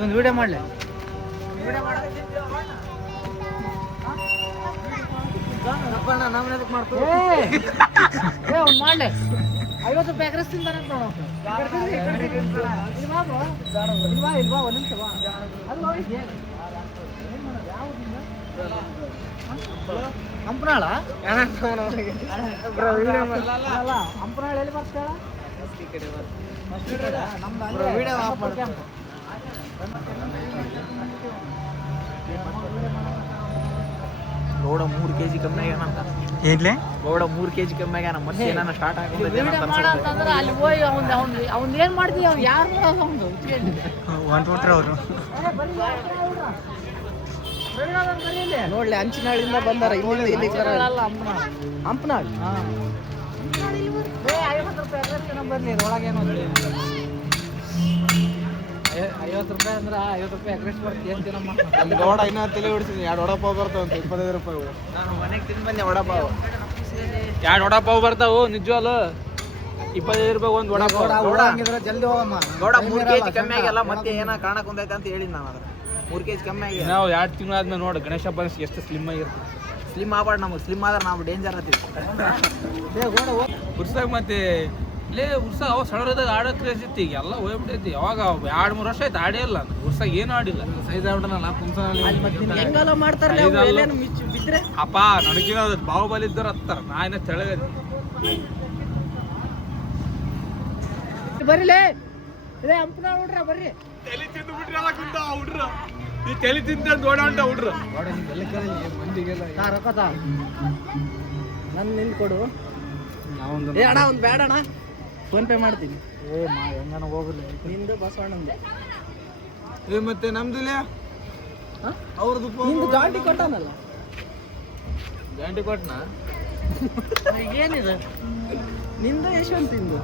ಒಂದು ವಿಡಿಯೋ ಮಾಡಲಿ ಅವ್ನು ಮಾಡಲಿ 50 ರೂಪಾಯಿ ಎಗ್ರೆಸ್ ತಿಂತಾರಂತ ಇಲ್ವಾ ಒಂದು ನಿಮಿಷ ಹಂಪನಾಳ ಹಂಪನಾಳ ಎಲ್ಲಿ ಬರ್ತಾಳ ಗೌಡ 3 kg ಕಮ್ಮಿ ಆಗ್ಯಾನಂತ ಏನ್ಲೆ ಗೌಡ 3 kg ಕಮ್ಮಿ ಆಗ್ಯಾನ ಮತ್ತೆ ಏನಾನ ಸ್ಟಾರ್ಟ್ ಆಗ್ತದೆ ಅಲ್ಲಿ ಹೋಗಿ ಅವ್ನು ಏನು ಮಾಡ್ತೀವಿ ಅವ್ನು ಯಾರು ಅವರು ನೋಡ್ಲಿ ಅಂಚಿನಾಳಿಂದ ಬಂದಾರ ಇಲ್ಲಿ ಹಂಪನಾಳ್ 50 ರೂಪಾಯಿ ಬರ್ಲಿ ಒಳಗೇನು 50 ರೂಪಾಯಿ ಅಂದ್ರೆ 50 ರೂಪಾಯಿ ಎಗ್ರೆಸ್ ಬರ್ತೀವಿ ಅಂತ ನಮ್ಮ ಅಲ್ಲಿ ಗೌಡ ಇನ್ನೂ ತಲೆ ಹೊಡಿಸಿದ್ವಿ 2 ವಡಾಪಾವ್ ಬರ್ತಾವಂತ 25 ರೂಪಾಯಿ ನಾನು ಮನೆಗೆ ತಿಂದು ಬಂದೆ ವಡಾಪಾವ್ 2 ವಡಾಪಾವ್ ಬರ್ತಾವು ನಿಜವಲ್ಲ 25 ರೂಪಾಯಿ ಒಂದು ವಡಾಪಾವ್ ಹಂಗಿದ್ರೆ ಜಲ್ದಿ ಹೋಗಮ್ಮ ಗೌಡ 3 kg ಕಮ್ಮಿ ಆಗಲ್ಲ ಮತ್ತೆ ಏನೋ ಕಾರಣ ಕುಂದೈತೆ ಅಂತ ಹೇಳಿದ್ ನಾನು ಅದ್ರ 3 kg ಕಮ್ಮಿ ಆಗಿ ನಾವು 2 ತಿಂಗಳು ಆದ್ಮೇಲೆ ನೋಡಿ ಗಣೇಶ ಹಬ್ಬ ಎಷ್ಟು ಸ್ಲಿಮ್ ಆಗಿರ್ತದೆ ಸ್ಲಿಮ್ ಆಗ್ಬಾರ್ದು ನಮಗೆ ಸ್ಲಿಮ್ ಆದ್ರೆ ನಾವು ಡೇಂಜರ್ ಹತ್ತೀವಿ ಉರ್ಸಾಗ ಮತ್ತೆ ಇಲ್ಲೇ ಉರ್ಸಾಗ ಅವಾಗ ಸಣ್ಣದಾಗ ಆಡೋ ಕ್ರೇಜ್ ಇತ್ತು ಈಗ ಎಲ್ಲ ಹೋಗ್ಬಿಟ್ಟೈತಿ ಯಾವಾಗ 2-3 ವರ್ಷ ಆಯ್ತು ಆಡೇ ಇಲ್ಲ ಉರ್ಸಾಗ ಏನು ಆಡಿಲ್ಲ ಸೈಜ್ ಆಗ್ಬಿಟ್ಟನಲ್ಲ ಹೆಂಗೆಲ್ಲ ಮಾಡ್ತಾರೆ ಬಿದ್ರೆ ಅಪ್ಪ ನನಗಿನ ಬಾಹುಬಲಿ ಇದ್ದವ್ರು ಹತ್ತಾರ ನಾಯಿನ ತೆಳಗದಿ ಬರ್ರಿ ಇದೇ ಹಂಪನ ಹುಡ್ರ ಬರ್ರಿ ತಲೆ ತಿಂದು ಬಿಟ್ರಿ ಎಲ್ಲ ಕುಂತ ಹುಡ್ರ ಈ ತಲೆ ತಿಂತ ದೊಡ್ಡ ಉಂಟ ಹುಡ್ರ ರೊಕ್ಕತ ನನ್ನ ನಿಂದು ಕೊಡು ಅಣ್ಣ ಒಂದು ಬೇಡ ಅಣ್ಣ ಫೋನ್ ಪೇ ಮಾಡ್ತೀನಿ ಹೆಂಗನ ಹೋಗಲ್ಲ ನಿಂದು ಬಸವಣ್ಣಂದು ಮತ್ತೆ ನಮ್ದಿಲ್ಲ ಅವ್ರದ್ದು ನಿಂದು ಗಾಂಟಿ ಕೊಟ್ಟಾನಲ್ಲ ಗಂಟೆ ಕೊಟ್ಟನ ಏನಿದೆ ನಿಂದು ಯಶವಂತಿಂದು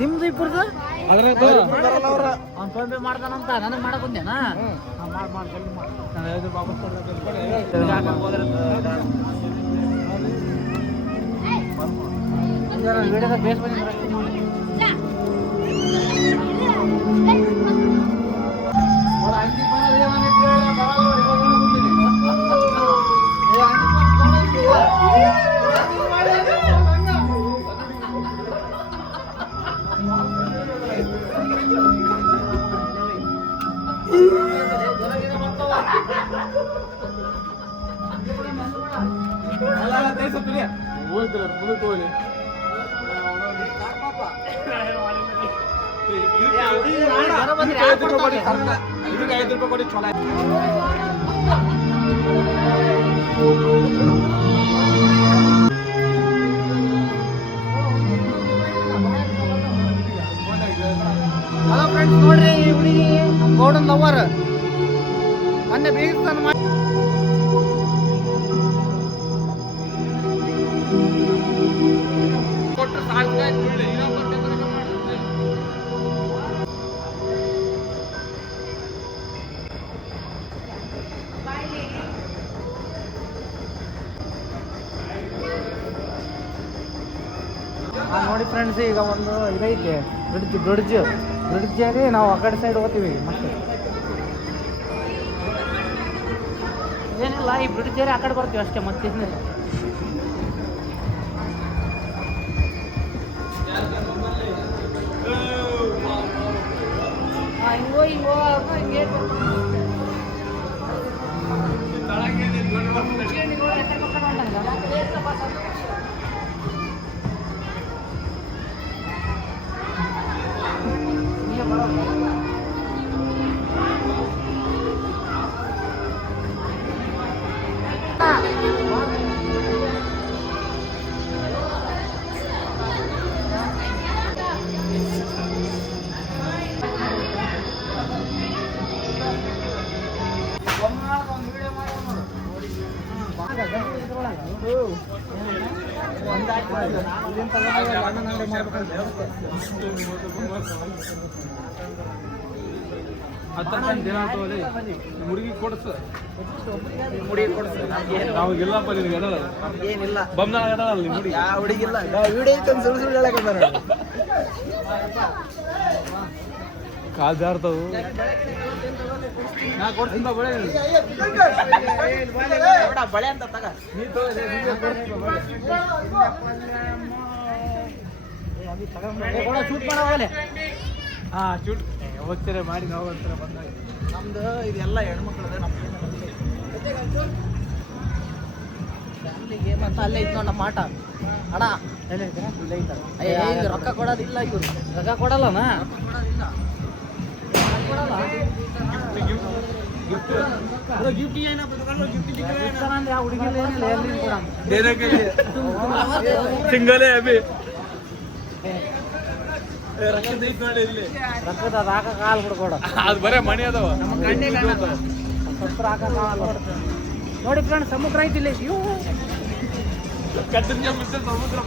ನಿಮ್ದು ಇಬ್ಬರದು ಬರಲ್ಲ ಅವ್ರ ಅವ್ನು ಫೋನ್ ಪೇ ಮಾಡ್ತಾನಂತ ನನಗೆ ಮಾಡಕ್ ಬಂದೇನಾ ನಾನು 5 ರೂಪಾಯಿ ವಿಡಿಯೋದಾಗ ಬೇಸ್ ಬಂದಿದ್ರೆ ಇದಕ್ಕೆ 5 ರೂಪಾಯಿ ಕೊಡಿ ಚೊಲೋ ಹಲೋ ಫ್ರೆಂಡ್ಸ್ ನೋಡ್ರಿ ಈ ಹುಡುಗಿ ಗೌಡನ್ ಲವರ್ ಮೊನ್ನೆ ಬೇಯಿಸ್ತಾನ ಮಾಡಿ ಕೊಟ್ಟರೆ ಸಾಕಾಯ್ತು ನೋಡಿ ಫ್ರೆಂಡ್ಸ್ ಈಗ ಒಂದು ಇದೈತೆ ಬ್ರಿಡ್ಜಲ್ಲಿ ನಾವು ಆ ಕಡೆ ಸೈಡ್ ಹೋಗ್ತೀವಿ ಮತ್ತೆ ಏನಿಲ್ಲ ಈ ಬ್ರಿಡ್ಜಲ್ಲಿ ಆ ಕಡೆ ಬರ್ತೀವಿ ಅಷ್ಟೇ ಮತ್ತೆ ಏನಿಲ್ಲ ಹಿಂಗೋ ಹಿಂಗೆ ದಿನ ಆಗ್ತಾವಲ್ಲಿ ಹುಡುಗಿ ಕೊಡ್ಸು ಹುಡುಗಿ ಕೊಡ್ಸು ನಮ್ಗೇನು ನಮಗಿಲ್ಲಪ್ಪ ನಿನಗೆ ಎಡಲ್ಲ ಏನಿಲ್ಲ ಬಮ್ನಾಳ ಎಡಲ್ಲ ನಿಮ್ಮ ಹುಡುಗಿ ಯಾವ ಹುಡುಗಿಲ್ಲ ವಿಡಿಯೋ ಐತೆ ಸುಳ್ಳು ಸುಳ್ಳು ಹೇಳಕಂತಾರ ಕಾಲ್ ಜಾರ್ತವು ನಾ ಕೊಡ್ತೀನಿ ಬಳೆ ಬಳೆ ಅಂತ ತಗ ಶೂಟ್ ಮಾಡೋವಲೆ ಹಾ ಚೂಟ್ ಹೋಗ್ತಾರೆ ಮಾಡಿ ನಾವು ಅಂತಾರೆ ಬಂದಾಗ ನಮ್ದು ಇದೆಲ್ಲ ಹೆಣ್ಮಕ್ಳದ ನಮ್ಮ ಫ್ಯಾಮಿಲಿಗೆ ಮತ್ತೆ ಅಲ್ಲೇ ಇತ್ತು ನಮ್ಮ ಆಟ ಅಣ್ಣ ಇಲ್ಲೇ ಐತಲ್ಲ ಅಯ್ಯ ರೊಕ್ಕ ಕೊಡೋದಿಲ್ಲ ಇವ್ರು ರೊಕ್ಕ ಕೊಡಲ್ಲನ ಸಿಂಗಲೇ ಅಭಿ ರೊಕ್ಕದ ರಾಕ ಕಾಲ್ ಬಿಡ್ಕೊಡ ಅದು ಬರೇ ಮಣಿ ಅದಾವ ಸ್ವಲ್ಪ ರಾಕ ಕಾಲ್ ನೋಡಿ ಫ್ರೆಂಡ್ ಸಮುದ್ರ ಐತಿಲ್ಲ ಇವು ಕಟ್ಟಿನ ಸಮುದ್ರ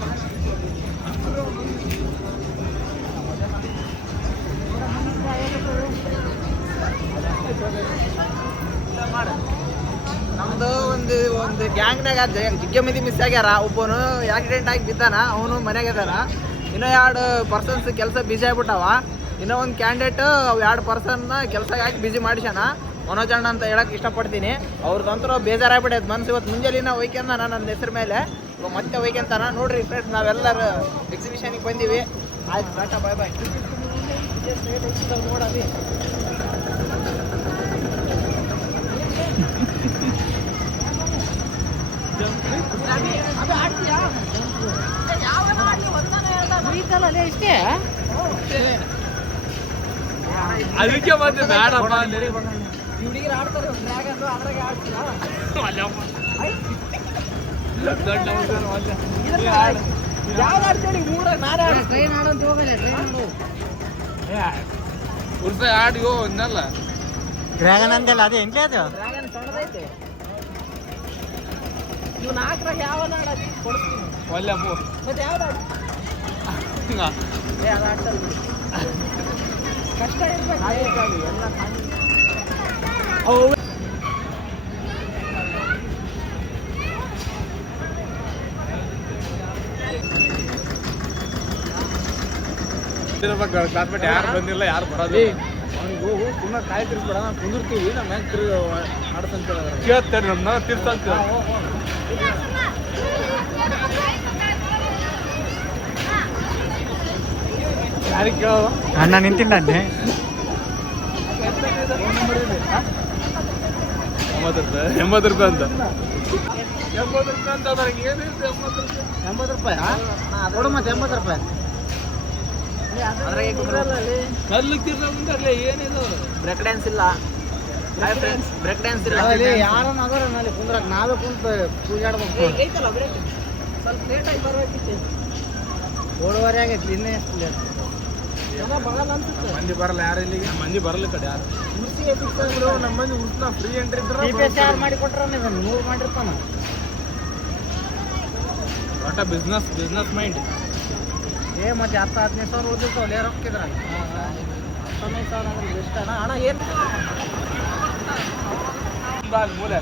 ನಮ್ದು ಒಂದು ಗ್ಯಾಂಗ್ನಾಗ ಜಿಗ್ಗೆ ಮಂದಿ ಮಿಸ್ ಆಗ್ಯಾರ ಒಬ್ಬನು ಆಕ್ಸಿಡೆಂಟ್ ಆಗಿ ಬಿದ್ದಾನ ಅವನು ಮನೆಗೆ ಇದಾನ ಇನ್ನೂ 2 ಪರ್ಸನ್ಸ್ ಕೆಲಸ ಬಿಜಿ ಆಗ್ಬಿಟ್ಟಾವ ಇನ್ನೂ ಒಂದು ಕ್ಯಾಂಡಿಡೇಟ್ ಅವು 2 ಪರ್ಸನ್ನ ಕೆಲಸ ಹಾಕಿ ಬಿಜಿ ಮಾಡಿಸ್ಯಾನ ಮನೋಜ್ ಅಣ್ಣ ಅಂತ ಹೇಳಕ್ ಇಷ್ಟಪಡ್ತೀನಿ ಅವ್ರದಂತೂ ಬೇಜಾರಾಗ್ಬಿಟ್ಟೈತೆ ಮನ್ಸು ಇವತ್ತು ಮುಂಜಾನೆ ಒಯ್ಕೊಂಡಾನ ನನ್ನ ಹೆಸರು ಮೇಲೆ ಇವಾಗ ಮತ್ತೆ ಒಯ್ಕೊಂತಾನ ನೋಡ್ರಿ ಫ್ರೆಂಡ್ಸ್ ನಾವೆಲ್ಲರೂ ಎಕ್ಸಿಬಿಷನಿಗೆ ಬಂದೀವಿ ಆಯ್ತು ಟಾಟಾ ಬಾಯ್ ಬಾಯ್ ನೋಡವಿ ಇಷ್ಟೇ ಅದಕ್ಕೆ ಮತ್ತೆ ಬೇಡಪ್ಪ ಹುಡುಗಿರು ಆಡ್ತಾರೆ ಅದ್ರಾಗೆ ಆಡ್ತೀರಾ ಯಾವ್ದು ಆಡ್ತೀವಿ ಮೂರಾಗ ನಾನೇ ಟ್ರೈನ್ ಆಡಂತ ಹೋಗಲ್ಲ ಟ್ರೈನ್ ರೂಪಾಯಿ ಆಡಿಯೋ ಇನ್ನಲ್ಲ ಡ್ರ್ಯಾಗನ್ ಅಂದಲ್ಲ ಅದೇ ಎಂಟ್ಲಿ ಅದು ಡ್ರ್ಯಾಗನ್ ಸಣ್ಣದೈತೆ ಇವು 4ರಾಗ ಯಾವನ್ನ ಆಡೋದು ಕೊಡ್ತೀನಿ ಒಲ್ಲೆಪ್ಪು ಮತ್ತೆ ಯಾವ್ದು ಆಡ ಅದು ಆಡ್ತಾರೆ ಕಷ್ಟ ಇರ್ಬೇಕು ಎಲ್ಲ ಕ್ಲಾಸ್ಮೇಟ್ ಯಾರು ಬಂದಿಲ್ಲ ಯಾರು ಬರೋದು ಅವ್ನಿಗೆ ಹೋಗು ಸುಮ್ಮನೆ ಕಾಯಿ ತಿರ್ಸ್ಬೇಡ ನಾವು ಕುಂದಿರ್ತೀವಿ ನಮ್ಮ ಹೆಂಗೆ ತಿರ್ಗಿ ಆಡ್ತಂತ ಕೇಳ್ತಾರೆ ನಮ್ಮನ್ನ ತಿರ್ಸಂತ ಯಾರಿಗೆ ಕೇಳೋದು ಅಣ್ಣ ನಿಂತಿಣ್ಣೆ 80 ರೂಪಾಯಿ ಅಂತ 80 ರೂಪಾಯಿ ಅಂತ ಅದ್ರಾಗ ಏನಿರುತ್ತೆ 80 ರೂಪಾಯಿ 80 ರೂಪಾಯಿ ಕೊಡು ಮತ್ತೆ 80 ರೂಪಾಯಿ ಅದ್ರಾಗೆ ಕಲ್ಲು ತಿರ್ಲ ಅಲ್ಲೇ ಏನಿದು ಬ್ರೇಕ್ ಡ್ಯಾನ್ಸ್ ಇಲ್ಲ ಬ್ರೇಕ್ ಡ್ಯಾನ್ಸ್ ಇಲ್ಲ ಯಾರನ್ನ ಅದರ ನಲ್ಲಿ ಕುಂದ್ರಕ್ ನಾವೇ ಕುಂತು ಪೂಜಾಡ್ಬೇಕು ಐತಲ್ಲ ಬ್ರೇಕ್ ಸ್ವಲ್ಪ ಲೇಟಾಗಿ ಬರ್ಬೇಕಿತ್ತು 7:30 ಆಗೈತಿ ಇನ್ನೇ ಎಷ್ಟು ಲೇಟ್ ಬರಲ್ಲ ಅನ್ಸುತ್ತೆ ಮಂದಿ ಬರಲ್ಲ ಯಾರು ಇಲ್ಲಿಗೆ ಮಂದಿ ಬರಲ್ಲ ಕಡೆ ಯಾರು ನಮ್ಮ ಮಂದಿ ಉರ್ಸ್ನ ಫ್ರೀ ಎಂಟ್ರಿ GPS ಯಾರು ಮಾಡಿ ಕೊಟ್ರ 100 ಮಾಡಿರ್ತಾನ ಒಟ್ಟ ಬಿಸ್ನೆಸ್ ಮೈಂಡ್ ಏ ಮತ್ತೆ 10-15 ಸಾವಿರ ಉಳಿದಿರ್ತಾವಲ್ಲ ರೊಕ್ಕಿದ್ರ 15 ಸಾವಿರ ಅಂದ್ರೆ ಬೆಸ್ಟ್ ಅಣ್ಣ ಅಣ್ಣ ಏನು ಮೂಲೆ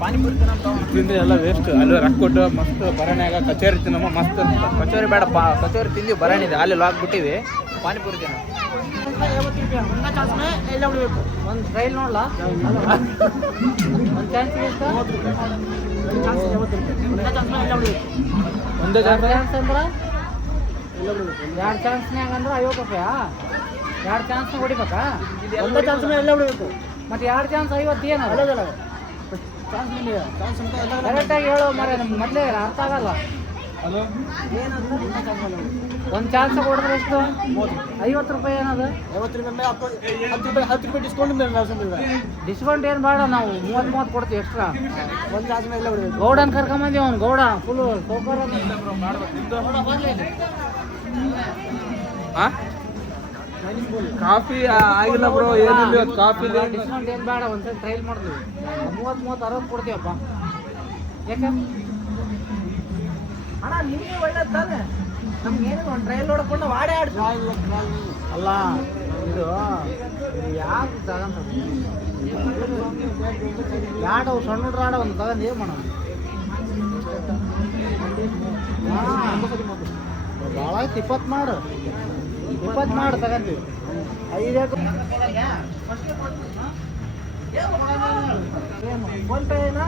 ಪಾನಿಪುರಿ ತಿಂದ್ರೆ ಎಲ್ಲ ವೇಸ್ಟ್ ಅಲ್ಲಿ ರೊಕ್ಕ ಕೊಟ್ಟು ಮಸ್ತ್ ಬರಣೆಯಾಗ ಕಚೇರಿ ತಿನ್ನಮ್ಮ ಮಸ್ತ್ ಅಂತ ಕಚೋರಿ ಬೇಡಪ್ಪ ಕಚೋರಿ ತಿಂದಿವಿ ಬರಾಣಿದೆ ಅಲ್ಲಿ ಲಾಕ್ ಬಿಟ್ಟಿವಿ ಪಾನಿಪುರಿ ತಿನ್ನ ಒಂದು ಟ್ರೈಲ್ ನೋಡ್ಲಾ ಒಂದು ಚಾನ್ಸ್ ಒಂದೇ ಚಾನ್ಸ್ ಅಂದ್ರೆ 2 ಚಾನ್ಸ್ನಾಗ ಅಂದ್ರೆ 50 ರೂಪಾಯಾ 2 ಚಾನ್ಸ್ ಹೊಡಿಬೇಕಾ ಒಂದೇ ಚಾನ್ಸ್ ಎಲ್ಲ ಬಿಡಬೇಕು ಮತ್ತೆ 2 ಚಾನ್ಸ್ 50 ಏನು ಕರೆಕ್ಟಾಗಿ ಹೇಳೋ ಮರ ನಮ್ಗೆ ಮೊದಲೇ ಅರ್ಥ ಆಗಲ್ಲ ಹಲೋ ಒಂದು ಚಾನ್ಸ್ ಕೊಡಿದ್ರೆ ಎಷ್ಟು 50 ರೂಪಾಯಿ ಏನದು 10 ರೂಪಾಯಿ ಡಿಸ್ಕೌಂಟ್ ಏನು ಬೇಡ ನಾವು 30 ಕೊಡ್ತೀವಿ ಎಕ್ಸ್ಟ್ರಾ ಒಂದು ಚಾನ್ಸ್ ಮೇಲೆ ಗೌಡನ್ ಕರ್ಕೊಂಬಂದಿ ಅವ್ನು ಗೌಡ ಫುಲ್ ಸೌಕರ್ ಕಾಫಿ ಆಗಿಲ್ಲ ಬ್ರೋ ಏನಿಲ್ಲ ಕಾಫಿ ಡಿಸ್ಕೌಂಟ್ ಏನು ಬೇಡ ಒಂದ್ಸರಿ ಟ್ರೈಲ್ ಮಾಡ್ತೀವಿ 30 60 ಕೊಡ್ತೀವಪ್ಪ ಯಾಕೆ ಅಣ್ಣ ನಿಮಗೆ ಒಳ್ಳೇದು ತಾನೆ, ನಮ್ಗೆ ಏನಿಲ್ಲ ಒಂದು ಟ್ರಯಲ್ ನೋಡ್ಕೊಂಡು ವಾಡೇ ಆಡ್ತೀವಿ. ಅಲ್ಲ ಇದು ಯಾಕೆ ತಗೊಂತ ಯಾಡ ಸಣ್ಣ ಹುಡ್ರ ಆಡ ಒಂದು ತಗೊಂಡು ಏನು ಮಾಡೋಣ? ಭಾಳ ಆಯ್ತು, 20 ಮಾಡು, 20 ಮಾಡು ತಗೊಂತೀವಿ. 5 ಫೋನ್ ಪೇ ಏನಾ?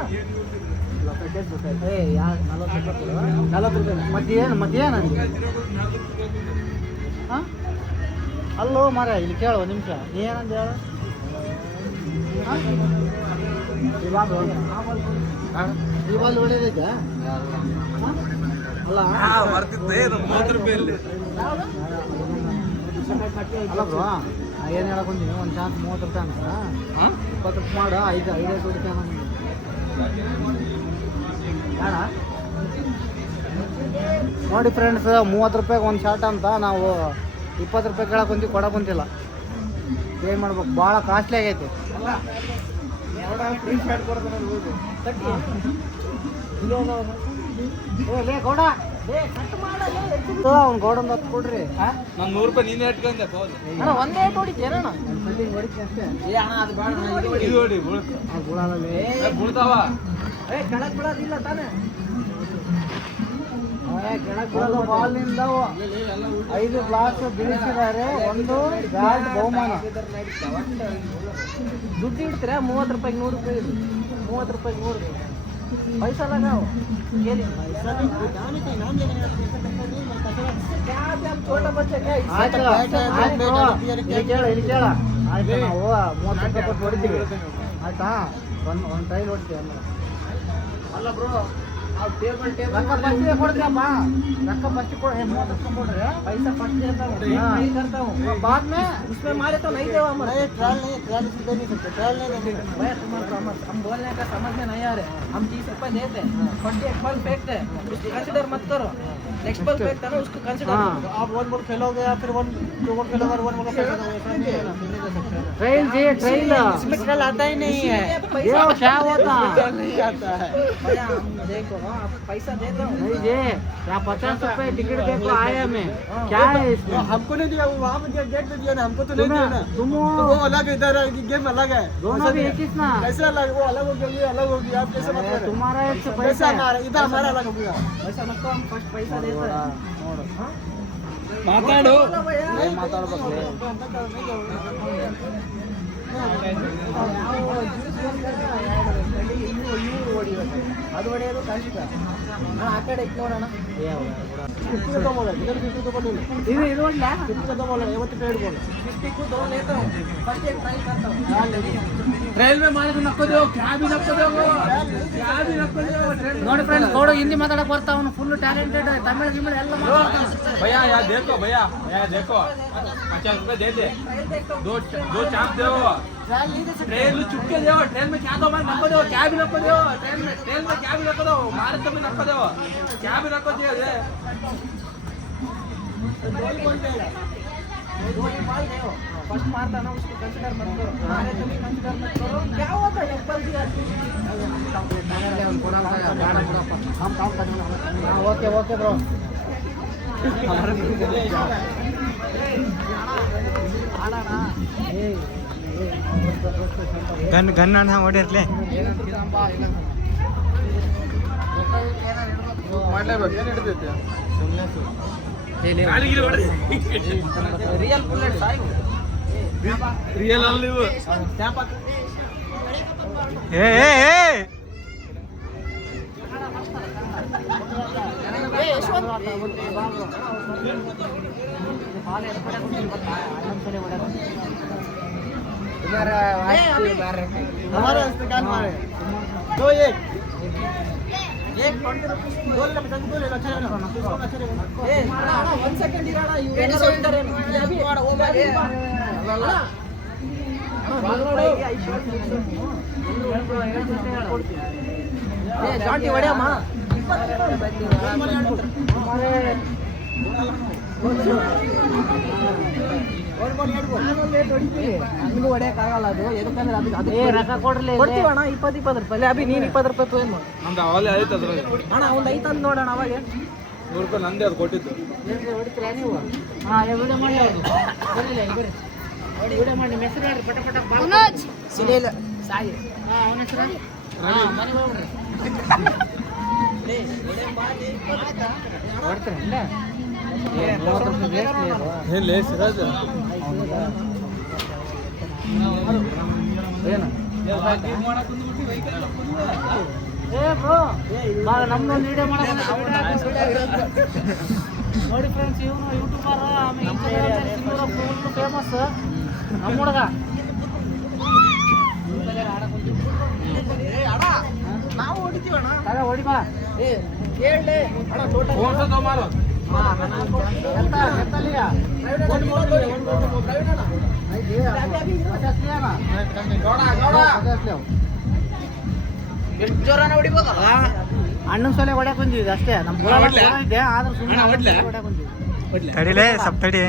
ಏ ಯಾರು 40 ರೂಪಾಯಿ ಮತ್ತೇನು ಹಾಂ ಅಲ್ಲೋ ಮಾರ ಇಲ್ಲಿ ಕೇಳು ಒಂದು ನಿಮಿಷ, ನೀ ಏನಂದ ಹೇಳು? ಈ ಬಾಲ್ ಹೊಡೆದೈತೆ ಅಲ್ಲ ಅಲ್ಲ ಬ್ರೋ, ಏನು ಹೇಳಕೊಂತೀನಿ, ಒಂದು ಚಾನ್ಸ್ 30 ರೂಪಾಯಿ ಅಂತ 20 ರೂಪಾಯಿ ಮಾಡು, 5 ಹೊಡಿತಾನ ಬೇಡ ನೋಡಿ ಫ್ರೆಂಡ್ಸ್. 30 ರೂಪಾಯಿಗೆ ಒಂದು ಶಾರ್ಟ್ ಅಂತ ನಾವು 20 ರೂಪಾಯಿ ಕೇಳಕ್ಕೆ ಕುಂತೀವಿ, ಕೊಡಕ್ಕೆ ಕುಂತಿಲ್ಲ. ಏನು ಮಾಡ್ಬೇಕು, ಭಾಳ ಕಾಸ್ಟ್ಲಿ ಆಗೈತಿ. ಲೇ ಗೌಡ, ಅವ್ನು ಗೌಡಂದು 10 ಕೊಡ್ರಿ. ನಾನು 100 ರೂಪಾಯಿ ನೀನೇ ಇಟ್ಕೊಂಡೆ ಅಣ್ಣ ಒಂದೇ ಹೊಡಿತೀರಣ್ಣ? ಹೊಡಿತೀನಿ ಅಷ್ಟೇ. ಏ ಅಣ್ಣ ಅದು ಬೇಡ, ಇದು ಹೊಡಿ ಬೀಳ್ತಾವ. ಏ ಕೆಳಗೆ ಬಿಡೋದಿಲ್ಲ ತಾನೇ? ಬಾಲ್ನಿಂದ 5 ಗ್ಲಾಸ್ ಬೀಳಿಸಿದ್ದಾರೆ, ಒಂದು ಬ್ಯಾಟ್ ಬಹುಮಾನ. ದುಡ್ಡು ಇಡ್ತೀರಾ? 30 ರೂಪಾಯಿಗೆ 100 ರೂಪಾಯಿ ಇಡು, 30 ರೂಪಾಯಿಗೆ 100 पैसा लगाओ। छोटा बच्चा क्या ಆಯ್ತು ಇಲ್ಲಿ ಕೇಳ ಆಯ್ತು, ನಾವು 30 ರೂಪಾಯಿ ಕೊಟ್ಟು ಹೊಡಿತೀವಿ ಆಯ್ತಾ, ಒಂದು ಟ್ರೈಲ್ ಹೊಡಿತೀವಿ ಅಂದ್ರೆ ಅಲ್ಲ ಬ್ರೋ, टेबल रक्का फर्स्ट ಕೊಡ್ತೀಯಪ್ಪ, रक्का फर्स्ट ಕೊಡ 30 रूपये ಕೊಡ್ರಿ, पैसा फर्स्ट देता हूँ, नहीं करता हूँ, बाद में उसमें मारे तो नहीं देवा हमारा। ट्रायल नहीं दे नहीं सकते, ट्रायल नहीं देंगे भैया तुम्हारा हम बोलने का समझ में नहीं आ रहे, हम 30 रुपये देते हैं, फर्स्ट एक बॉल फेंकते हैं, उसको कंसिडर मत करो, नेक्स्ट बॉल फेंकता ना उसको कंसिडर करो। आप 1 बॉल खेलोगे या फिर 1 2 बॉल खेलोगे, 1 बॉल ट्रेल जी ट्रेल इसमें ट्रेल आता ही नहीं है, ये क्या होता नहीं आता है भैया, देखो आप पैसा देता हूँ नहीं जी, क्या 50 रुपए टिकट देखो आया मैं, क्या है इसमें? हमको नहीं दिया, वहाँ पे गेट पे दिया ना, हमको तो नहीं दिया ना, तुम वो अलग इधर गेम अलग है, दोनों भी एक ही ना, कैसे अलग, वो अलग हो गया, ये अलग हो गया, आप कैसे मत करें, तुम्हारा एक से पैसा पैसा हमारा इधर हमारा अलग हो गया, पैसा मत को हम फर्स्ट पैसा देते हैं, ಮಾತಾಡು ಅದು ಹೊಡೆಯೋದು ಕಷ್ಟ, ಆ ಕಡೆ ಇಟ್ಟು ನೋಡೋಣ, ಇದು ಒಳ್ಳೆ ट्रेल में मारे तो नको दो, क्या भी नको दो, क्या भी नको दो। ನೋಡಿ ಫ್ರೆಂಡ್ಸ್, ಗೌಡ ಹಿಂದಿ ಮಾತಾಡಕ್ ಬರ್ತಾ, ಅವನು ಫುಲ್ ಟ್ಯಾಲೆಂಟೆಡ್, ತಮಿಳ್ ಗಿಮಿಳ್ ಎಲ್ಲ भैया यार देखो, भैया यार देखो 50 रुपए दे दे, दो चाप दो, ट्रेन चुपके दो, ट्रेन में क्या दो मैं नको दो, क्या भी नको दो, ट्रेन में क्या भी नको दो, मारे तो भी नको दो, क्या भी नको दो दे। फर्स्ट मारता ना उसको कंसिडर मत करो, मारे तो भी कंसिडर मत करो, क्या होता है एप्पल दिया ಓಕೆ ಓಕೆ ಬ್ರೋ. ಗನ್ ಅಣ್ಣ ಹೊಡಿರ್ಲೆ ಮಾಡ್ಲೇಬೇಕು, ಏನು ಹಿಡಿದೈತೆ ರಿಯಲ್ ಬುಲೆಟ್ ಸಾಯಿ, रियल ಅಲ್ಲಿ ಇವು ಏ हमारे कान मारे 2-1 20 रुपीस गोल का बता दो, ले अच्छा है ना, ए 1 सेकंड इराना यूएन सेंटर है अभी वो ಜಾಂಟಿ ಹೊಡೆಯಮ್ಮ, ನಿಮಗೂ ಹೊಡೆಯಕ್ಕಾಗಲ್ಲ ಅದು, ಎದಕ್ಕಂದ್ರೆ ಅದು ರೊಕ್ಕ ಕೊಡ್ಲಿ ಕೊಡ್ತೀವಣ್ಣ 20 ರೂಪಾಯಿ, ಅಭಿ ನೀನು 20 ರೂಪಾಯಿ ತಗೊಂಡು ಮಾಡು ನಮ್ದು ಅವಲೇ ಆಯ್ತು ಅದ್ರಲ್ಲಿ ಅಣ್ಣ, ಒಂದು ಐತಂದು ನೋಡೋಣ ಅವಾಗ 100 ರೂಪಾಯಿ ನಂದೇ ಅದು ಕೊಟ್ಟಿದ್ದು. ಏನ್ರಿ ಹೊಡಿತೀರಾ ನೀವು? ಹಾಂ ವಿಡಿಯೋ ಮಾಡಿ ಅವ್ರು ಬರಲಿಲ್ಲ ಬರ್ರಿ ವಿಡಿಯೋ ಮಾಡಿ ನಿಮ್ಮ ಹೆಸರು ಹೇಳ್ರಿ ಪಟ ಪಟ ಸುನೀಲ್ ಸಾಯಿ ಹಾಂ ಅವನ ಹೆಸರು ಹಾಂ ಮನೆಗೆ ಹೋಗ್ಬಿಡ್ರಿ ಹೊಡ್ತೀರಲ್ಲ ಎಲ್ಲಿ ಸಿರಾಜ್ ಏನು ಏ ಬ್ರೋ ನಮ್ದೊಂದು ವಿಡಿಯೋ ಮಾಡಕ್ಕೆ ನೋಡಿ ಫ್ರೆಂಡ್ಸ್ ಇವನು ಯೂಟ್ಯೂಬರ್ ಆಮೇಲೆ ಫುಲ್ ಫೇಮಸ್ ನಮ್ಮ ಹುಡುಗ ನಾವು ಹೊಡಿತೀವಣ್ಣ ತಗ ಹೊಡಿ ಬಾ ಕೇಳಲೆ ಅಣ್ಣ ಟೋಟಲ್ ಮಾರು ಎಷ್ಟು ಜೋರಾನ ಹೊಡಿಬೋದಲ್ಲ ಅಣ್ಣನ ಸೊಲೆ ಹೊಡ್ಯಾಕ್ ಬಂದಿದ್ವಿ ಅಷ್ಟೇ ನಮ್ಮ ಇದ್ದೆ ಆದ್ರೂ ಸುಮ್ಮನೆ ಹೊಡ್ಯಾಕ್ ಬಂದಿದ್ವಿ ತಡಿಲೇ ಸ್ವಲ್ಪ ತಡಿ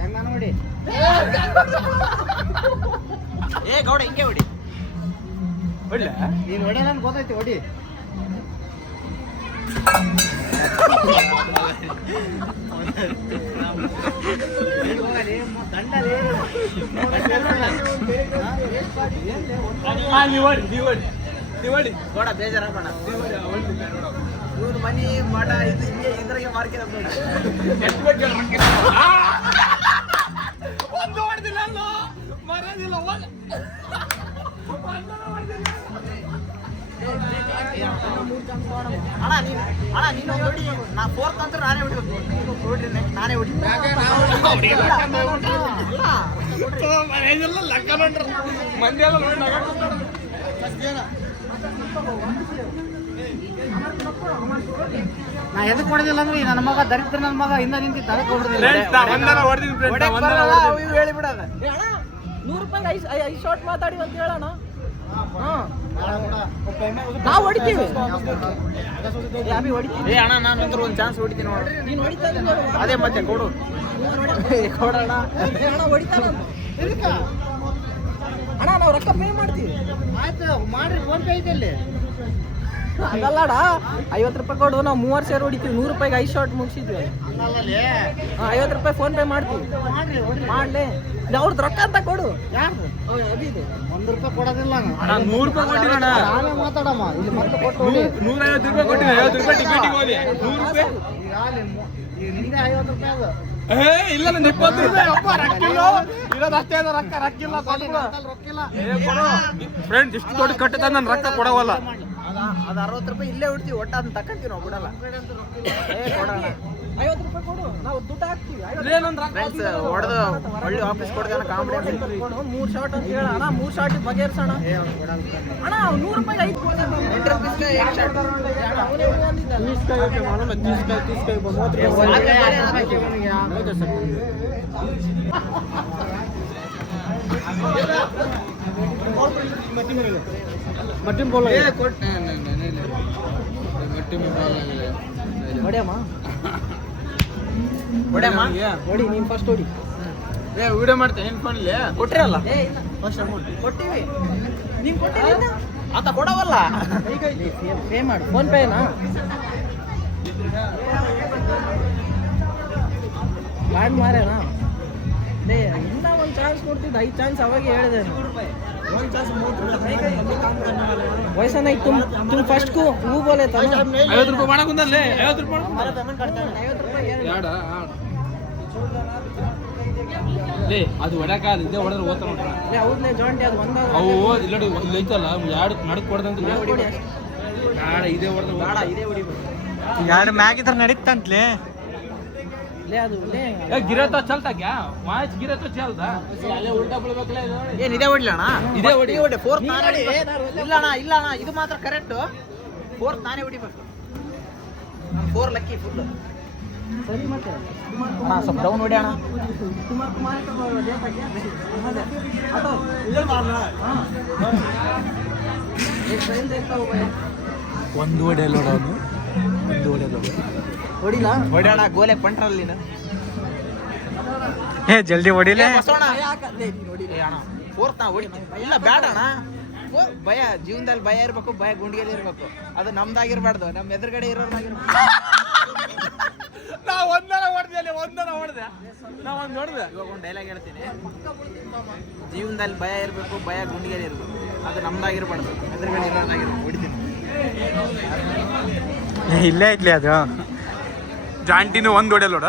ಹೆಂಗ ನೋಡಿ ಏ ಗೌಡ ಹಿಂಗೆ ಹೊಡಿ ಒಳ್ಳೆ ನೀನು ಹೊಡೆಯಲ್ಲ ಅಂತ ಗೊತ್ತೈತಿ ಹೊಡಿ ಗೌಡ ಬೇಜಾರಾಗಬೇಡ ಇವನು ಮನಿ ಮಠ ಇದು ಹಿಂಗೆ ಇದ್ರಾಗೆ ಮಾರ್ಕೆಟ್ ಒಂದು ಹೊಡೆದಿಲ್ಲ ಮರದಿಲ್ಲ ಅಣ್ಣ ನೀನು ಹೊಡಿ ನಾ ಫೋರ್ತ್ ಅಂತ ನಾನೇ ಹೊಡಿಬೇಕು ನೀನು ನೋಡ್ರಿ ನಾನೇ ಹೊಡಿ ಲಕ್ಕ ನೋಡ್ರಿ ಮಂದಿ ಎಲ್ಲ ನೋಡಿ ನಾ ಎದಕ್ಕೆ ಹೊಡೆದಿಲ್ಲ ಅಂದ್ರೆ ನನ್ನ ಮಗ ದರಿದ್ರ ನನ್ನ ಮಗ ಹಿಂದೆ ನಿಂತಿತ್ತು ಅದಕ್ಕೆ ಹೊಡೆದಿಲ್ಲ ಹೇಳಿ ಬಿಡದ $100 5 ಶಾರ್ಟ್ ಮಾತಾಡಿ ಅಂತ ಹೇಳೋಣ ನಾವು ಹೊಡಿತೀವಿ ಏ ಅಣ್ಣ ನಾನು ನಂತರ ಒಂದು ಚಾನ್ಸ್ ಹೊಡಿತೀನಿ ನೋಡು ನೀನು ಹೊಡಿತಾ ಅದೇ ಮತ್ತೆ ಕೊಡು ಕೊಡೋಣ ಅಣ್ಣ ಹೊಡಿತಾನ ಅಣ್ಣ ನಾವು ರೊಕ್ಕ ಪೇ ಮಾಡ್ತೀವಿ ಆಯ್ತು ಮಾಡ್ರಿ ಫೋನ್ ಪೇ ಐತೆ ಅಲ್ಲಿ ಹಂಗಲ್ಲಡ $50 ಕೊಡು ನಾವು 30 ಸೇರ್ ಹೊಡಿತೀವಿ $100 5 ಶಾರ್ಟ್ ಮುಗಿಸಿದ್ವಿ $50 ಫೋನ್ ಪೇ ಮಾಡ್ತೀವಿ ಮಾಡ್ಲಿ ಅವ್ರದ್ದು ರೊಕ್ಕ ಅಂತ ಕೊಡು ಯಾರು ಅದಿದೆ $1 ಕೊಡೋದಿಲ್ಲ $100 ಕೊಟ್ಟಿರೋಣ ನಾನೇ ಮಾತಾಡಮ್ಮ ಇಲ್ಲಿ ಮತ್ತೆ ಕೊಟ್ಟು $150 ಕೊಟ್ಟಿಲ್ಲ $50 ಟಿಕೆಟಿಗೆ ಹೋಗಿ $100 ಈಗ ಅಲ್ಲಿ ಈಗ ನಿಂದೆ $50 ಅದು ಇಲ್ಲ ನಾನು 20 ರೂಪಾಯಿ ಅಪ್ಪ ರೊಕ್ಕಿಲ್ಲ ಇರೋದು ಅಷ್ಟೇ ಅದ ರೊಕ್ಕಿಲ್ಲ ರೊಕ್ಕಿಲ್ಲ ಫ್ರೆಂಡ್ ಇಷ್ಟು ದೊಡ್ಡ ಕಟ್ಟದ ನಾನು ರೊಕ್ಕ ಕೊಡವಲ್ಲ ಅದು $60 ಇಲ್ಲೇ ಹೊಡ್ತೀವಿ ಒಟ್ಟು ಅದನ್ನ ತಕ್ಕಂತೀವಿ ನಾವು ಬಿಡಲ್ಲ ಕೊಡೋಣ $50 ಕೊಡು ನಾವು ದುಡ್ಡು ಹಾಕ್ತೀವಿ ಫ್ರೆಂಡ್ಸ್ ಹೊಡೆದು ಒಳ್ಳೆ ಆಫೀಸ್ ಕೊಡ್ತಾನೆ ಕಾಮಿಡಿ 3 ಶಾರ್ಟ್ ಅಂತ ಹೇಳ ಅಣ್ಣ 3 ಶಾರ್ಟ್ ಬಗೆಹರಿಸೋಣ ಅಣ್ಣ $100 5 मटिम बोल ಹೊಡೆಯಮ್ಮ ಹೊಡೆಯಮ್ಮ ಹೊಡಿ ನೀನು ಫಸ್ಟ್ ಹೊಡಿ ವಿಡಿಯೋ ಮಾಡ್ತೇನೆ ಏನು ಫೋನಲ್ಲಿ ಕೊಟ್ಟಿರಲ್ಲ ಫಸ್ಟ್ ಅಮೌಂಟ್ ಕೊಟ್ಟಿವಿ ನೀನು ಕೊಟ್ಟಿಲ್ಲ ಆತ ಕೊಡವಲ್ಲ ಪೇ ಮಾಡು ಫೋನ್ ಪೇನಾ ಕಾರ್ಡ್ ಮಾರೇನಾ ಲೇ ಇನ್ನೂ ಒಂದು ಚಾನ್ಸ್ ಕೊಡ್ತಿದ್ದ 5 ಚಾನ್ಸ್ ಅವಾಗ ಹೇಳಿದೆ ಒಂದು ಚಾನ್ಸ್ वैसा नहीं तुम फर्स्ट को वो बोले था ना $50 ಮಾಡಕ ಬಂದಲ್ಲೇ $50 हमारा पेमेंट करता है $50 ಯಾಡ ಲೇ ಅದು ಹೊಡಕ ಇದೆ ಹೊಡೆದ್ರೆ ಓದ್ತಾನ ನೋಡ್ರ ಲೇ ಹೌದ್ಲೇ ಜಾಯಿಂಟ್ ಅದು ಒಂದ ಅವು ಇಲ್ಲ ಇಲ್ಲಿ ಐತಲ್ಲ ಯಾಡು ನಡಕ್ ಕೊಡ್ದಂತ ಹೊಡಿ ಬೇಡ ಇದೇ ಹೊಡೆದ್ರೆ ಬೇಡ ಇದೇ ಹೊಡಿಬೇಕು ಯಾರು ಮ್ಯಾಗಿದ್ರೆ ನಡೀತಂತ್ಲೆ ಲೇ ಅದು ಲೇ ए गिरे तो चलता क्या मैच गिरे तो चलता ಅಲ್ಲೇ ಉಲ್ಟಾ ಬೀಳಬೇಕಲ್ಲ ಏನು ಇದೇ ಹೊಡಿಲಣ್ಣ ಇದೇ ಹೊಡಿ ಫೋರ್ತ್ ನಾನೇ ಇಲ್ಲ ಅಣ್ಣ ಇದು ಮಾತ್ರ ಕರೆಕ್ಟ್ ಫೋರ್ತ್ ನಾನೇ ಹೊಡಿಬೇಕು 4 ಲಕ್ಕಿ ಫುಲ್ ಸರಿ ಮತ್ತೆ ಅಣ್ಣ ಸ್ವಲ್ಪ ಡೌನ್ ಹೊಡಿ ಅಣ್ಣ ಒಂದು ಹೊಡೆಯಲ್ಲ ಅವನು ಒಂದು ಹೊಡೆಯಲ್ಲ ಹೊಡಿಲ್ಲ ಹೊಡ್ಯಾಣ ಗೋಲೆ ಪಂಟ್ರಲ್ಲಿ ನೀನು ಏ ಜಲ್ದಿ ಹೊಡಿಲೆ ಬಸವಣ್ಣ ಅಣ್ಣ ಫೋರ್ತ್ ನಾ ಹೊಡಿತೀನಿ ಇಲ್ಲ ಬೇಡ ಅಣ್ಣ ಭಯ ಜೀವನದಲ್ಲಿ ಭಯ ಇರ್ಬೇಕು, ಭಯ ಗುಂಡಿಗೆಲ್ಲಿ ಇರ್ಬೇಕು. ಅದು ನಮ್ದಾಗಿರ್ಬಾರ್ದು, ನಮ್ಮ ಎದುರುಗಡೆ ಇರೋರ್ನಾಗಿರ್ಬೇಕು. ನಾವು ಒಂದನ ಹೊಡೆದೆ ನಾವು ಒಂದು ಹೊಡೆದೆ. ಇವಾಗ ಒಂದು ಡೈಲಾಗ್ ಹೇಳ್ತೀನಿ, ಜೀವನದಲ್ಲಿ ಭಯ ಇರಬೇಕು, ಭಯ ಗುಂಡಿಗೆಲ್ಲಿ ಇರ್ಬೇಕು. ಅದು ನಮ್ದಾಗಿರ್ಬಾರ್ದು, ಎದುರುಗಡೆ ಇರೋರ್ನಾಗಿರ್ಬೇಕು. ಹೊಡಿತೀನಿ. ಇಲ್ಲೇ ಐತ್ಲಿ ಅದು. ಜಾಂಟಿನೂ ಒಂದು ಹೊಡೆಯಲ್ಲ ನೋಡ.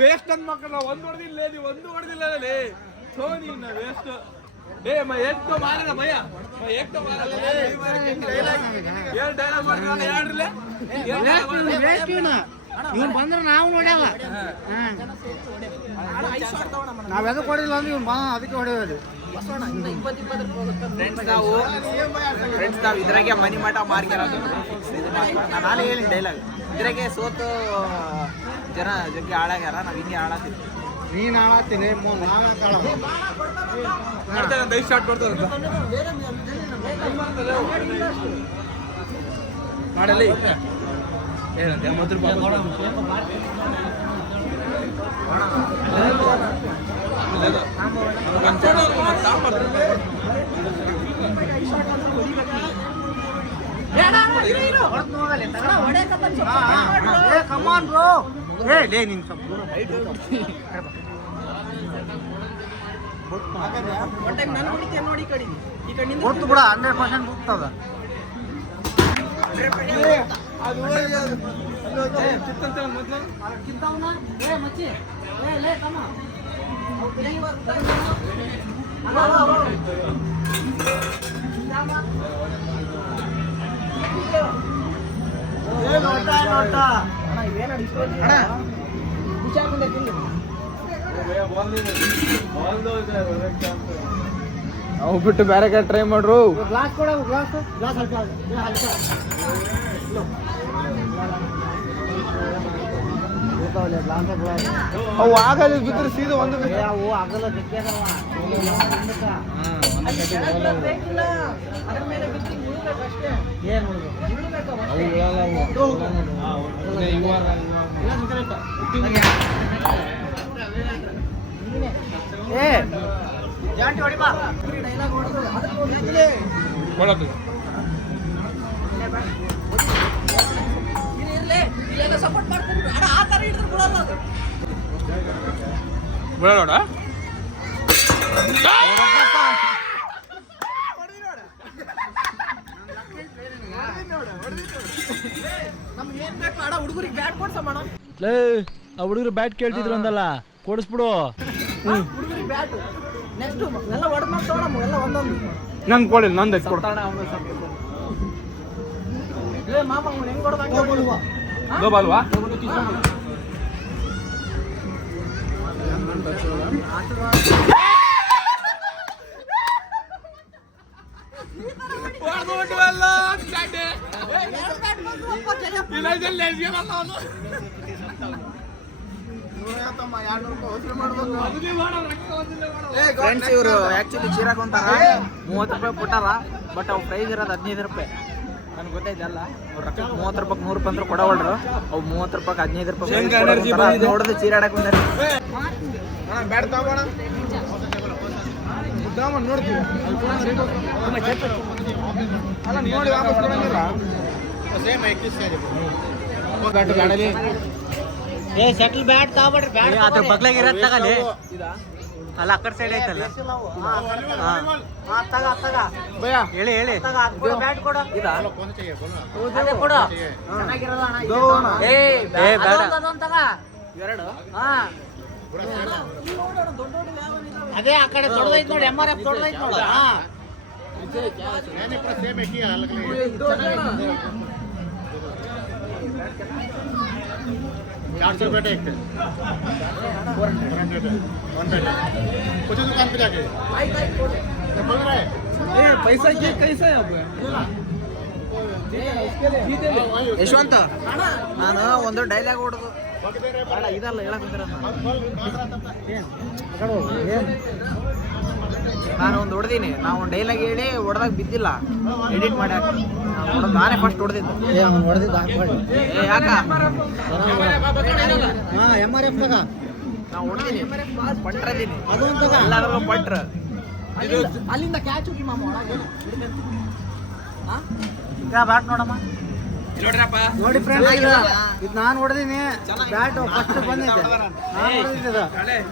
ವೇಸ್ಟ್ ನನ್ನ ಮಕ್ಕಳ ಒಂದು ಹೊಡೆದಿಲ್ಲ, ನೀವು ಒಂದು ಹೊಡೆದಿಲ್ಲ ಸೋನಿ ವೇಸ್ಟ್. ಏ ಮ ಎಷ್ಟು ಮಾರಲ್ಲ ಭಯ, ಎಷ್ಟು ಮಾರಲ್ಲ. ಏನು ಡೈಲಾಗ್ ಮಾಡ್ಕೊಂಡು ಹೇಳ್ರಲ್ಲ. ಇವ್ನು ಬಂದ್ರೆ ನಾವು ನೋಡ್ಯಾವ. ನಾವೆದಕ್ಕೆ ಹೊಡಿಲ್ಲ ಅಂದ್ರೆ ಇವ್ನು ಬಂದ ಅದಕ್ಕೆ ಹೊಡೆಯೋದು. ಫ್ರೆಂಡ್ಸ್ ನಾವು ಇದ್ರಾಗೆ ಮನಿ ಮಠ ಮಾರ್ಕಿರೋದು. ನಾನೇ ಹೇಳಿ ಡೈಲಾಗ್, ಇದ್ರಾಗೆ ಸೋತು ಜನ ಜಗ್ಗಿ ಹಾಳಾಗ್ಯಾರ, ನಾವು ಹಿಂಗೆ ಹಾಳಾಗ್ತೀವಿ. ನೀನು ಹಾಳಾಗ್ತೀನಿ ದೈ ಸ್ಟಾರ್ಟ್ ಮಾಡ್ತಾರಂತ ಮಾಡಲ್ಲ. ಏನಂತೆ 30 ರೂಪಾಯಿ ಕಮಾನ್ ಬ್ರೋ. ಲೇ ನೀನು ಸ್ವಲ್ಪ ಗೊತ್ತು ಬಿಡ, 100% ಗೊತ್ತದ. ನಾವು ಬಿಟ್ಟು ಬೇರೆ ಕಡೆ ಟ್ರೈ ಮಾಡ್ರು. ಗ್ಲಾಸ್ ಕೊಡ, ಗ್ಲಾಸ್ ಅವು ಆಗಲ್ಲ ಬಿದ್ದರೆ ಸೀದಾ ಒಂದು ಅವು ಆಗಲ್ಲ ಬಿಡೋಣ. ಆ ಹುಡುಗರು ಬ್ಯಾಟ್ ಕೇಳ್ತಿದ್ರು ಅಂದಲ್ಲ, ಕೊಡಿಸ್ಬಿಡು. ನಂಗೆ ಕೊಡಿಲ್ಲ, ನಂದು ಕೊಡ. ಅಲ್ವಾ ಫ್ರೆಂಡ್ಸ್ ಇವರು ಆಕ್ಚುಲಿ ಚೀರಾಕೊಂತಾರ 30 ರೂಪಾಯಿ ಕೊಟ್ಟಾರ, ಬಟ್ ಅವು ಪ್ರೈಸ್ ಇರೋದು 15 ರೂಪಾಯಿ. ನನ್ಗೆ ಗೊತ್ತೈತಲ್ಲ, ಅವ್ರು ರೊಕ್ಕ 30 ರೂಪಾಯಿ 100 ರೂಪಾಯಿ ಅಂದ್ರೆ ಕೊಡವಲ್ರು. ಅವು 30 ರೂಪಾಯಿ 15 ರೂಪಾಯಿ ನೋಡಿದ್ರೆ ಚೀರಾಡಕ್ ಬಂದಾರ. ಬ್ಯಾಡ ತಗೋಣ ನೋಡ್ತೀವಿ ಅಲ್ಲ ನೋಡಿ ವಾಪಸ್ ಕೊಡಂಗಿಲ್ಲ. Settle bat ತಗೊಬಿಡ್ರಿ. ಬ್ಯಾಟ್ ಅದ್ರ ಬಗ್ಲಾಗ ಇರೋದ್ ತಗಲಿ. ಅಲ್ಲ ಆ ಕಡೆ ಸೈಡ್ ಐತಲ್ಲ. ಭಯ ಹೇಳಿ ಹೇಳಿ. ಬ್ಯಾಟ್ ಕೊಡು. ಇದಾ ಅದೇ ಕೊಡು. ಚೆನ್ನಾಗಿರಲ್ಲ ಅಣ್ಣ. ಏ ಬೇಡ. ಎರಡು ಅದೇ ಆ ಕಡೆ ದೊಡ್ಡದೈತ್ ನೋಡಿ, MRF ದೊಡ್ಡದೈತ್ ನೋಡು. पैसा कैसा है अब? ಯಶವಂತ, ನಾನು ಒಂದು ಡೈಲಾಗ್ ಹೊಡೆದು ಇದಲ್ಲ ಹೇಳಕ್ ನಾನು ಒಂದು ಹೊಡೆದೀನಿ. ನಾವು ಒಂದು ಡೈಲಾಗ್ ಹೇಳಿ ಹೊಡೆದಾಗ ಬಿದ್ದಿಲ್ಲ, ಎಡಿಟ್ ಮಾಡಿ ನಾನೇ ಫಸ್ಟ್ ಹೊಡೆದಿದ್ದು. ಹೊಡೆದಿದ್ದು ಹಾಕ್ಬೇಡಿ. ಯಾಕ MRF ತಗ. ನಾವು ಹೊಡೆದೀನಿ ಪಂಟ್ರದೀನಿ ಎಲ್ಲರೂ ಪಂಟ್ರ ಅಲ್ಲಿಂದ ಕ್ಯಾಚ್ ಹೋಗಿ ಮಾಮ ಒಳಗೆ ಬ್ಯಾಟ್ ನೋಡಮ್ಮ ನೋಡ್ರಪ್ಪ ನೋಡಿ ಫ್ರೆಂಡ್ಸ್ ಇದು ನಾನು ಹೊಡೆದೀನಿ ಬ್ಯಾಟ್ ಫಸ್ಟ್ ಬಂದಿದೆ ನಾನು ಹೊಡೆದಿದ್ದು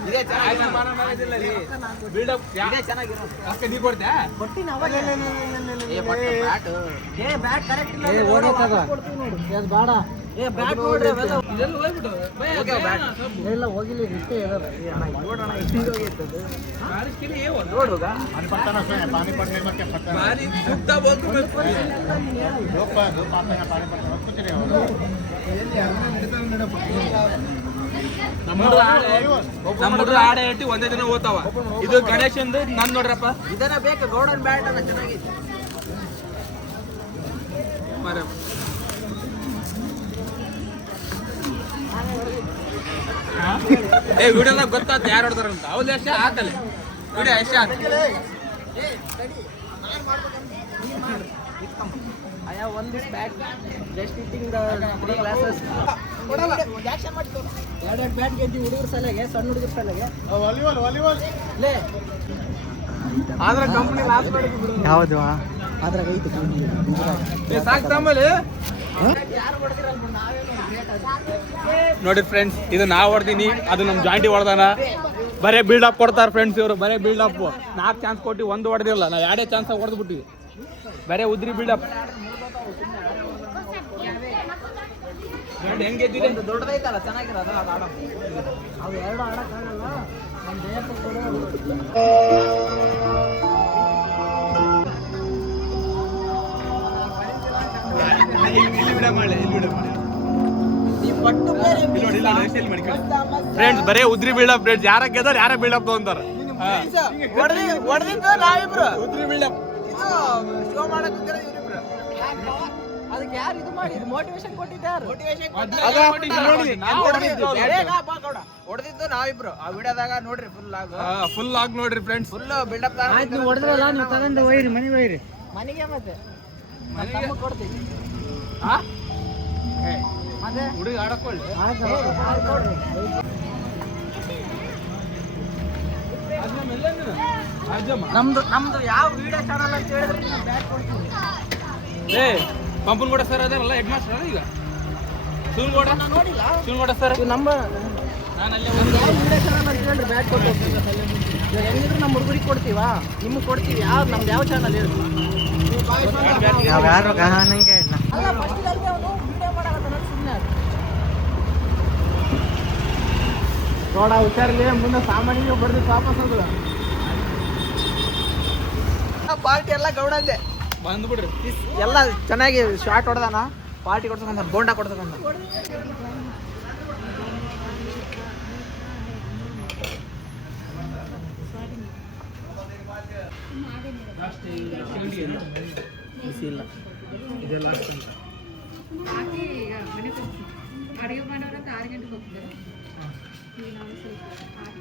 ಇದೇ ಬಿಲ್ಡಪ್ ಚೆನ್ನಾಗಿರೋದು ಅಕ್ಕ ನೀ ಕೊಡ್ತ್ಯಾ ಕೊಟ್ಟಿನ ಅವಾಗ ಬ್ಯಾಟ್ ಬ್ಯಾಟ್ ಕರೆಕ್ಟ್ ಇಲ್ಲ ಓಡೋತದ ಅದು ಬೇಡ ಬ್ಯಾಟ್ ನೋಡ್ರಿ ಅವೆಲ್ಲ ಇದೆಲ್ಲ ಹೋಗ್ಬಿಟ್ಟು ಇಲ್ಲ ಹೋಗಿಲ್ಲ ಇಷ್ಟೇ ಇರೋದು ನೋಡೋಣ ಎಷ್ಟು ಹೋಗಿರ್ತದೆ ನೋಡುವಾಗ ಭಾರಿ ಸುತ್ತ ಹೋಗ್ಬೇಕು ನಮ್ಮ ಹುಡುಗ ಆಡ ಇಟ್ಟು ಒಂದೇ ದಿನ ಓದ್ತಾವ ಇದು ಗಣೇಶಂದು ನನ್ ನೋಡ್ರಪ್ಪ ಇದನ್ನ ಬೇಕು ಗೌಡನ್ ಬ್ಯಾಟ್ ಅಲ್ಲ ಚೆನ್ನಾಗಿದೆ ಏ ವಿಡಿಯೋದಾಗ ಗೊತ್ತಾತ ಯಾರು ಹೊಡ್ತಾರಂತ ಹೌದು ಅಷ್ಟೇ ಆತಲ್ಲ ವಿಡಿಯೋ ಅಷ್ಟೇ ಆತ I have won this bat just eating the 3 glasses. ಎರಡು ಬ್ಯಾಟ್ ಗೆದ್ದಿ ಹುಡುಗರ ಸಲಗೆ ಸಣ್ಣ ಹುಡುಗರ ಸಲಗೆ ಲೇ ಆದ್ರೆ ಕಂಪನಿ ಲಾಸ್ ಮಾಡಿದ್ರು ಯಾವುದು ಅದ್ರಾಗ ಐತಿ ಸಾಕ್ತಂಬಲ್ಲಿ ನೋಡಿ ಫ್ರೆಂಡ್ಸ್ ಇದು ನಾ ಹೊಡ್ದೀನಿ ಅದು ನಮ್ಮ ಜಾಯಿಂಟಿ ಹೊಡ್ದಾನ ಬರೇ ಬಿಲ್ಡಪ್ ಕೊಡ್ತಾರೆ ಫ್ರೆಂಡ್ಸ್ ಇವರು ಬರೇ ಬಿಲ್ಡಪ್ 4 ಚಾನ್ಸ್ ಕೊಟ್ಟು ಒಂದು ಹೊಡೆದಿಲ್ಲ ನಾವು 2 ಚಾನ್ಸ್ ಹೊಡೆದ್ಬಿಟ್ಟಿವಿ ಬರೇ ಉದ್ರಿ ಬಿಲ್ಡಪ್ ಹೆಂಗಿದ್ದೀರಿ ದೊಡ್ಡದೈತಲ್ಲ ಚೆನ್ನಾಗಿರೋದು ಅದು ಆಡೋ ಅವು ಎರಡು ಆಡಕ್ಕಾಗಲ್ಲ ನಮ್ಮ ದೇಹಕ್ಕೆ ಕೊಡೋದು ಫ್ರೆಂಡ್ಸ್ ಬರೇ ಉದ್ರಿ ಬಿಲ್ಡಪ್ ಫ್ರೆಂಡ್ಸ್ ಯಾರ ಗೆದ್ದಾರ ಯಾರ ಬಿಲ್ಡಪ್ ತಗೊಂತಾರ ಹೊಡೆದಿದ್ದು ನಾವಿಬ್ರು ಉದ್ರಿ ಬಿಲ್ಡಪ್ ಶೋ ಮಾಡಕ್ ಇವರಿಬ್ರು ಅದಕ್ಕೆ ಯಾರು ಇದು ಮಾಡಿ ಮೋಟಿವೇಶನ್ ಕೊಟ್ಟಿದ್ದೆ ಯಾರು ಹೊಡೆದಿದ್ದು ನಾವಿಬ್ರು ಆ ವಿಡಿಯೋದಾಗ ನೋಡ್ರಿ ಫುಲ್ ಆಗಿ ನೋಡ್ರಿ ಫ್ರೆಂಡ್ಸ್ ಫುಲ್ ಬಿಲ್ಡಪ್ ಆಯ್ತು ನೀವು ಹೊಡೆದ್ರಲ್ಲ ನೀವು ತಗೊಂಡು ಒಯ್ಯಿರಿ ಮನೆಗೆ ಒಯ್ಯಿರಿ ಮನೆಗೆ ಮತ್ತೆ ಕೊಡ್ತೀವಿ ಅದೇ ಹುಡುಗ ಆಡಕೊಳ್ಳಿ ನಮ್ದು ಯಾವ ವಿಡಿಯೋ ಚಾನಲ್ ಅಂತ ಹೇಳಿದ್ರೆ ನೀವು ಬ್ಯಾಟ್ ಕೊಡ್ತೀವಿ ಏ ಪಂಪನ್ ಕೂಡ ಸರ್ ಅದಾರಲ್ಲ ಹೆಡ್ ಮಾಸ್ಟರ್ ಈಗ ಸುನ್ಗೌಡ ನೋಡಿಲ್ಲ ಸುನ್ಗೌಡ ಸರ್ ನಮ್ಮ ನಾನು ಅಲ್ಲೇ ಯಾವ ವಿಡಿಯೋ ಚಾನಲ್ ಅಂತ ಹೇಳಿದ್ರೆ ಬ್ಯಾಟ್ ಕೊಟ್ಟು ಹೋಗ್ತೀವಿ ಇವಾಗ ಹೆಂಗಿದ್ರು ನಮ್ಮ ಹುಡುಗರಿಗೆ ಕೊಡ್ತೀವಾ ನಿಮಗೆ ಕೊಡ್ತೀವಿ ನಮ್ದು ಯಾವ ಚಾನಲ್ ಹೇಳಿ ನಾವು ಯಾರು ಗಹನಂಗೆ ಇಲ್ಲ ಅಲ್ಲ ಫಸ್ಟ್ ಅವನು ವಿಡಿಯೋ ಮಾಡಕತ್ತಾನ ಸುಮ್ಮನೆ ನೋಡ ಹುಷಾರ್ಲಿ ಮುಂದೆ ಸಾಮಾನ್ಯ ಬರ್ದು ವಾಪಸ್ ಹೋಗುದ ಪಾರ್ಟಿ ಎಲ್ಲ ಗೌಡಂದೆ ಬಂದ್ಬಿಡ್ರಿ ಎಲ್ಲ ಚೆನ್ನಾಗಿ ಶಾರ್ಟ್ ಹೊಡೆದಾನ ಪಾರ್ಟಿ ಕೊಡ್ಸಕಂತ ಬೋಂಡ ಕೊಡ್ಸಕಂತ ಬಿಸಿ ಇಲ್ಲ ಇದೆಲ್ಲ ಅಡುಗೆ ಮಾಡೋರಂತ 6 ಗಂಟೆಗೆ ಹೋಗ್ತಾರೆ ನಾವು ಸ್ವಲ್ಪ ಹಾಕಿ